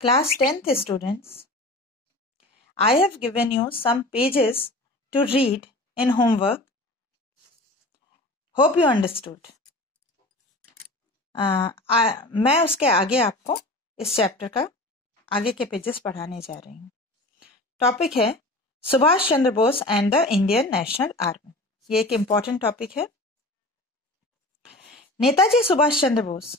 Class 10th students, I have given you some pages to read in homework. Hope you understood. मैं उसके आगे आपको इस chapter का आगे के पेजेस पढ़ाने जा रही हूँ. टॉपिक है Subhash Chandra Bose and the Indian national army. ये एक इम्पॉर्टेंट टॉपिक है. Netaji Subhash Chandra Bose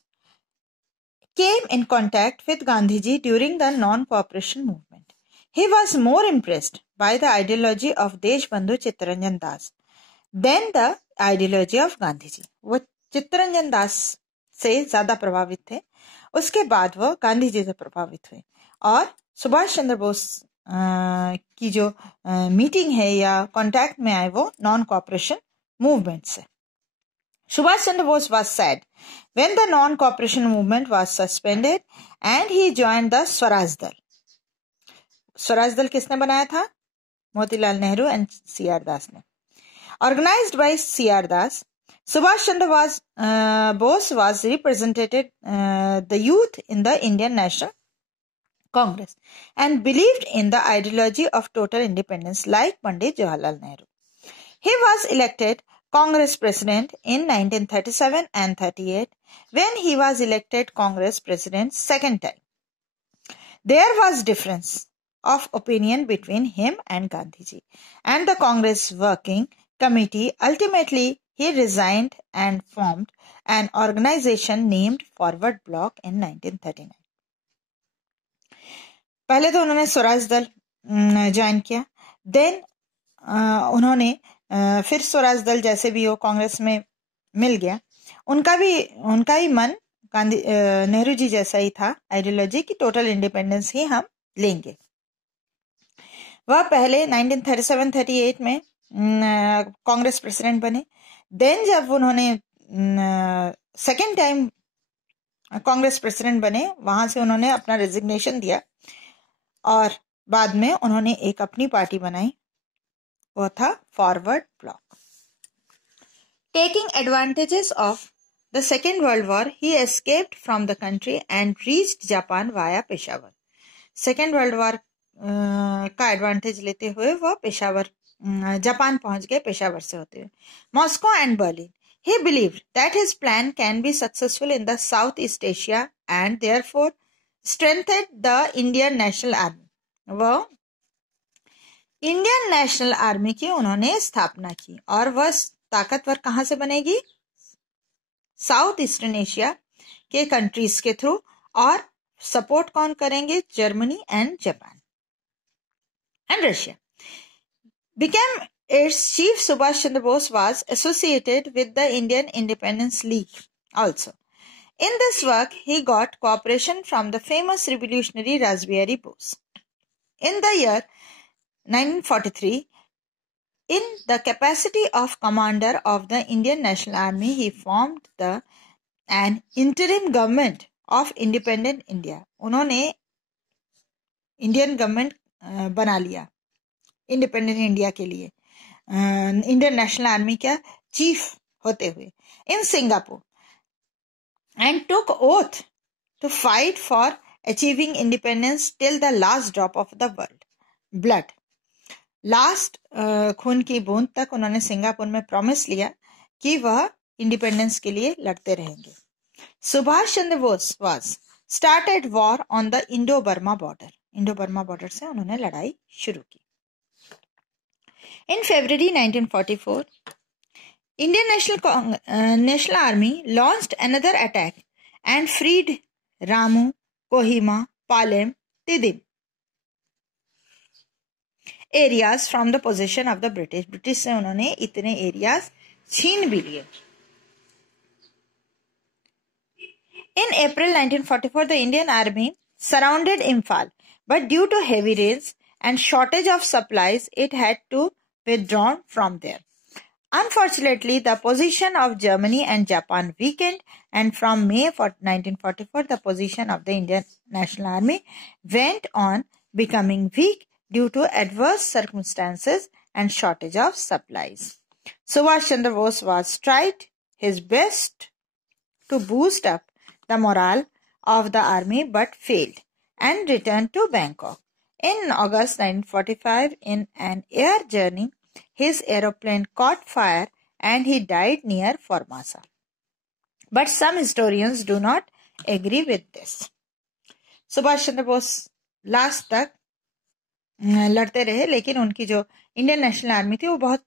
came in contact with Gandhiji during the non-cooperation movement. He was more impressed by the ideology of Deshbandhu Chittaranjan Das than the ideology of Gandhiji. वो चित्तरंजन दास से ज्यादा प्रभावित थे. उसके बाद वो गांधी जी से प्रभावित हुए और सुभाष चंद्र बोस की जो मीटिंग है या कांटेक्ट में आए वो नॉन कॉपरेशन मूवमेंट से. Subhash Chandra Bose was sad when the non-cooperation movement was suspended and he joined the Swaraj Dal. Swaraj दल किसने बनाया था? Motilal Nehru and C.R. दास ने. Organized by C.R. Das, Subhash Chandra Bose was represented the youth in the Indian National Congress and believed in the ideology of total independence like Pandit Jawaharlal Nehru. He was elected Congress President in 1937 and 38 when he was elected Congress President second time. There was difference of opinion between him and Gandhiji and the Congress Working Committee. Ultimately, he resigned and formed an organization named Forward Bloc in 1939. पहले तो उन्होंने स्वराज दल join किया. Then उन्होंने फिर स्वराज दल जैसे भी हो कांग्रेस में मिल गया. उनका ही मन गांधी नेहरू जी जैसा ही था, आइडियोलॉजी की टोटल इंडिपेंडेंस ही हम लेंगे. वह पहले 1937-38 में कांग्रेस प्रेसिडेंट बने. देन जब उन्होंने सेकेंड टाइम कांग्रेस प्रेसिडेंट बने, वहां से उन्होंने अपना रेजिग्नेशन दिया और बाद में उन्होंने एक अपनी पार्टी बनाई, वो था forward block. Taking advantages of the second world war, he escaped from the country and reached Japan via Peshawar. Second world war का एडवांटेज लेते हुए वह पेशावर जापान पहुंच गए, पेशावर से होते हुए. Moscow and Berlin. He believed that his plan can be successful in the south east Asia and therefore strengthened the Indian national army. वह इंडियन नेशनल आर्मी की उन्होंने स्थापना की और वह ताकतवर कहां से बनेगी? साउथ ईस्टर्न एशिया के कंट्रीज के थ्रू. और सपोर्ट कौन करेंगे? Germany and Japan and Russia. Became its chief, Subhash Chandra Bose was associated with the Indian Independence League also. In this work, he got cooperation from the famous revolutionary Rasbihari Bose. In the year 1943, in the capacity of commander of the Indian National Army, he formed an interim government of independent India. उन्होंने Indian government बना लिया independent India के लिए, Indian national Army का chief होते हुए, in Singapore, and took oath to fight for achieving independence till the last drop of the blood. Last खून की बूंद तक उन्होंने सिंगापुर में प्रॉमिस लिया कि वह इंडिपेंडेंस के लिए लड़ते रहेंगे. Subhash Chandra Bose was started war on the Indo Burma border. Indo Burma border से उन्होंने लड़ाई शुरू की. In February 1944, Indian National Army launched another attack and freed Ramu, Kohima, Palem, Tidim areas from the possession of the British. British से उन्होंने इतने areas छीन भी लिए. In April 1944, the Indian Army surrounded Imphal, but due to heavy rains and shortage of supplies, it had to withdrawn from there. Unfortunately, the position of Germany and Japan weakened, and from May 1944, the position of the Indian National Army went on becoming weak due to adverse circumstances and shortage of supplies. Subhash Chandra Bose was tried his best to boost up the morale of the army but failed, and returned to Bangkok. In August 1945, in an air journey, his aeroplane caught fire and he died near Formosa. But some historians do not agree with this. Subhash Chandra Bose last तक लड़ते रहे, लेकिन उनकी जो Indian national army थी वो बहुत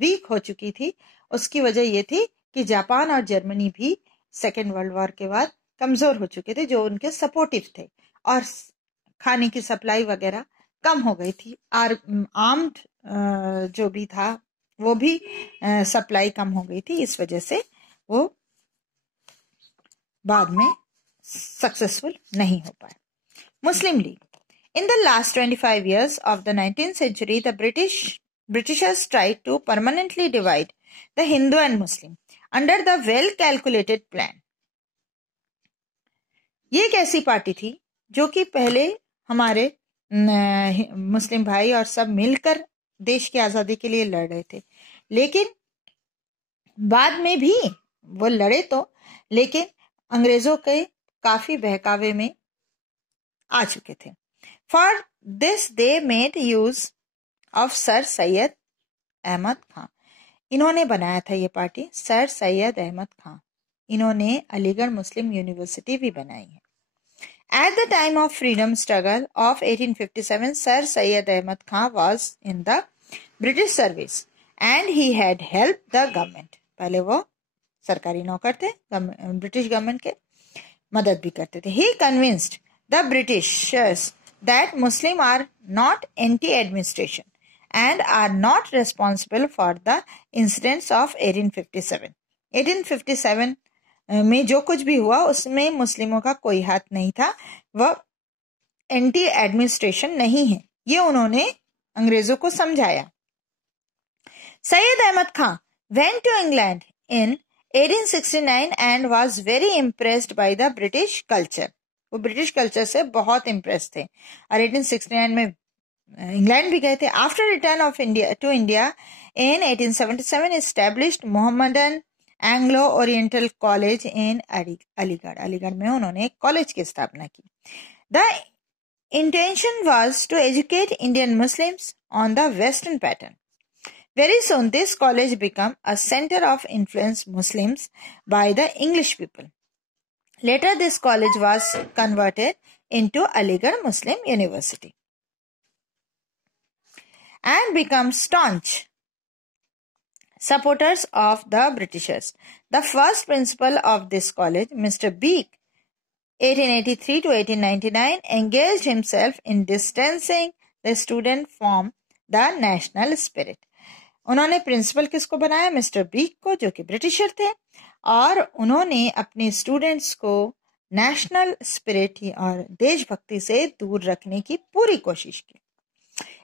week हो चुकी थी. उसकी वजह ये थी कि जापान और जर्मनी भी सेकेंड वर्ल्ड वॉर के बाद कमजोर हो चुके थे, जो उनके सपोर्टिव थे, और खाने की सप्लाई वगैरह कम हो गई थी. आर्म्ड जो भी था वो भी सप्लाई कम हो गई थी. इस वजह से वो बाद में सक्सेसफुल नहीं हो पाए. मुस्लिम league. In the last 25 years of the 19th century, the Britishers tried to permanently divide the Hindu and Muslim under the well-calculated plan. ये एक ऐसी पार्टी थी जो कि पहले हमारे मुस्लिम भाई और सब मिलकर देश की आजादी के लिए लड़ रहे थे, लेकिन बाद में भी वो लड़े तो, लेकिन अंग्रेजों के काफी बहकावे में आ चुके थे. For this they made use of Sir Syed Ahmad Khan. इन्होंने बनाया था ये पार्टी सर सैयद अहमद खान. इन्होंने अलीगढ़ मुस्लिम यूनिवर्सिटी भी बनाई है. At the time of freedom struggle of 1857, Sir Syed Ahmad Khan was in the British service and he had helped the government. पहले वो सरकारी नौकर थे, ब्रिटिश गवर्नमेंट के मदद भी करते थे. He convinced the Britishers that Muslims are not anti-administration and are not responsible for the incidents of 1857. 1857 में जो कुछ भी हुआ उसमें मुस्लिमों का कोई हाथ नहीं था, वह एंटी एडमिनिस्ट्रेशन नहीं है, ये उन्होंने अंग्रेजों को समझाया. Syed Ahmad Khan went to England in 1869 and was very impressed by the British culture. वो ब्रिटिश कल्चर से बहुत इम्प्रेस थे और 1869 में इंग्लैंड भी गए थे. After return of India to India in 1877 established Mohammedan Anglo Oriental College in Aligarh. Aligarh में उन्होंने एक कॉलेज की स्थापना की. The intention was to educate Indian Muslims on the western pattern. Very soon this college became a center of influence Muslims by the English people. Later this college was converted into Aligarh Muslim University and became staunch supporters of the Britishers. The first principal of this college, Mr. Beek, 1883 to 1899, engaged himself in distancing the student from the national spirit. उन्होंने principal किसको बनाया? Mister beak को, जो कि britisher थे, और उन्होंने अपने स्टूडेंट्स को नेशनल स्पिरिट और देशभक्ति से दूर रखने की पूरी कोशिश की.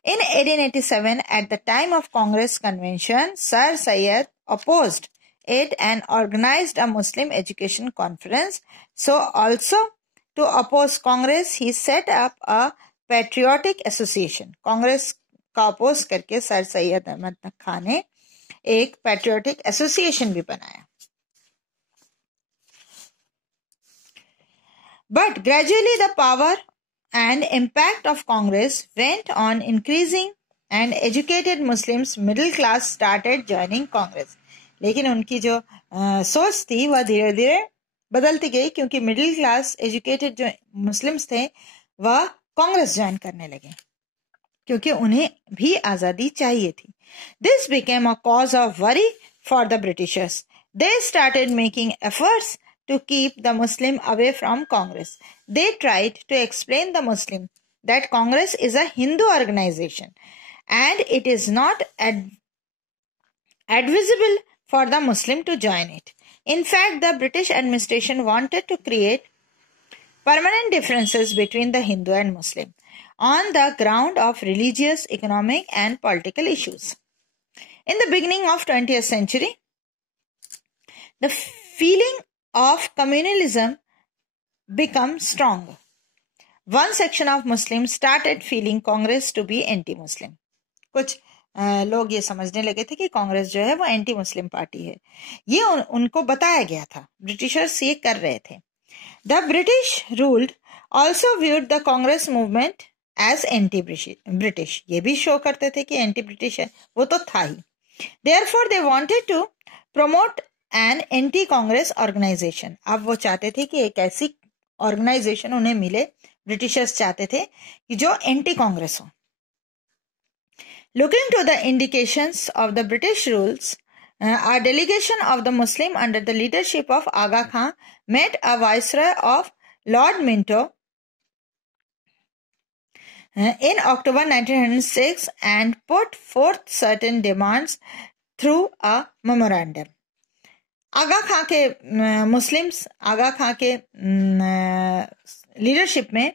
In 1887, at the time of Congress convention, Sir Syed opposed it and organized a Muslim education conference. So also to oppose Congress, he set up a patriotic association. Congress का अपोज करके सर सैयद अहमद खान ने एक patriotic association भी बनाया. But gradually the power and impact of Congress went on increasing and educated Muslims middle class started joining Congress. लेकिन उनकी जो सोच थी वह धीरे धीरे बदलती गई, क्योंकि मिडिल क्लास एजुकेटेड जो मुस्लिम्स थे वह कांग्रेस ज्वाइन करने लगे, क्योंकि उन्हें भी आजादी चाहिए थी. This became a cause of worry for the Britishers. They started making efforts to keep the Muslim away from Congress. They tried to explain the Muslim that Congress is a Hindu organization and it is not advisable for the Muslim to join it. In fact, the British administration wanted to create permanent differences between the Hindu and Muslim on the ground of religious, economic and political issues. In the beginning of 20th century, the feeling of communalism became strong. One section of Muslims started feeling Congress to be anti-Muslim. कुछ लोग ये समझने लगे थे कि कांग्रेस जो है वो एंटी मुस्लिम पार्टी है. ये उनको बताया गया था, ब्रिटिशर्स ये कर रहे थे. The British ruled also viewed the Congress movement as anti British, ये भी शो करते थे कि एंटी ब्रिटिश है, वो तो था ही. Therefore they wanted to promote an anti Congress organisation. अब वो चाहते थे कि एक ऐसी ऑर्गेनाइजेशन उन्हें मिले, ब्रिटिशर्स चाहते थे कि जो एंटी कांग्रेस हो. Looking to the indications of the British rules, a delegation of the Muslim under the leadership of Aga Khan met a viceroy of Lord Minto in October 1906 and put forth certain demands through a memorandum. आगा खां के Muslims आगा खां के leadership में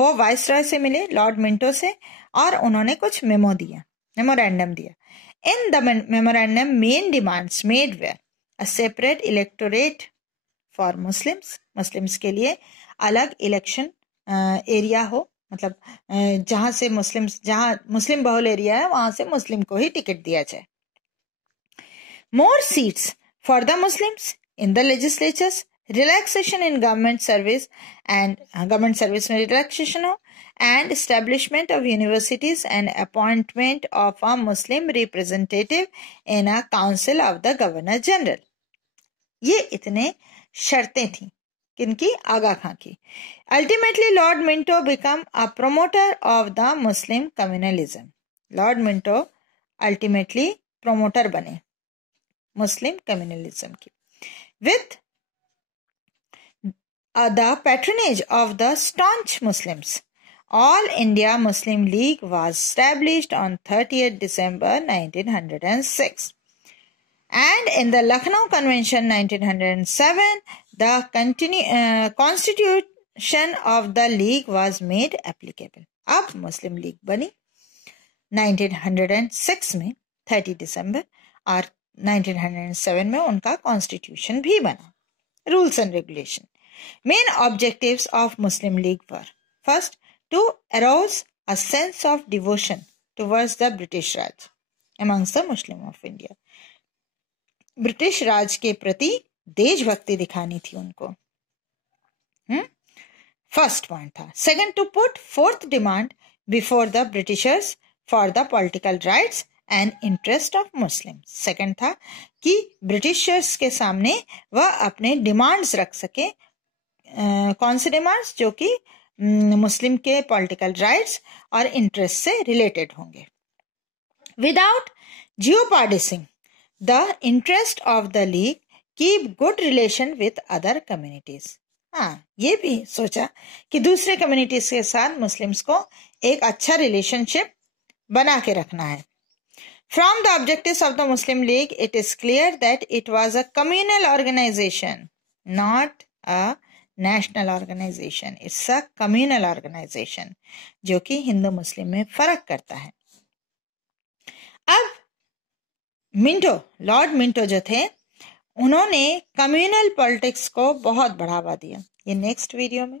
वो viceroy से मिले, Lord Minto से, और उन्होंने कुछ मेमोरेंडम दिया. In the memorandum, main demands made were a separate electorate for Muslims. Muslims के लिए अलग इलेक्शन एरिया हो, मतलब जहां से मुस्लिम बहुल एरिया है वहां से मुस्लिम को ही टिकट दिया जाए. More seats for the Muslims in the legislatures, relaxation in government service and government service में relaxation हो, and establishment of universities and appointment of a Muslim representative in a council of the Governor General. ये इतने शर्तें थी किनकी? आगा खां की. Ultimately, Lord Minto became a promoter of the Muslim communalism. Lord Minto ultimately promoter बने मुस्लिम communalism की. With the patronage of the staunch Muslims, All India Muslim League was established on 30th December 1906. And in the Lucknow Convention 1907, the constitution of the league was made applicable. अब मुस्लिम league बनी 1906 में 30 दिसंबर, और 1907 में उनका constitution भी बना. Rules and regulation. Main objectives of Muslim league were, first, to arouse a sense of devotion towards the British Raj amongst the Muslims of India. British Raj के प्रति देशभक्ति दिखानी थी उनको. फर्स्ट पॉइंट था. Second, to put forth demand before the Britishers for the political rights and interest of Muslim. Second था कि Britishers के सामने वह अपने डिमांड्स रख सके. कौन से डिमांड्स? जो कि मुस्लिम के पॉलिटिकल राइट्स और इंटरेस्ट से रिलेटेड होंगे. Without jeopardising the interest of the league, keep good relation with other communities. हाँ, ये भी सोचा कि दूसरे कम्युनिटीज के साथ मुस्लिम्स को एक अच्छा रिलेशनशिप बना के रखना है. From the objectives of the Muslim League, it is clear that it was a communal organisation, not a national organisation. It's a communal organisation, जो कि हिंदू मुस्लिम में फर्क करता है. अब लॉर्ड मिंटो जो थे, उन्होंने कम्युनल पॉलिटिक्स को बहुत बढ़ावा दिया. ये नेक्स्ट वीडियो में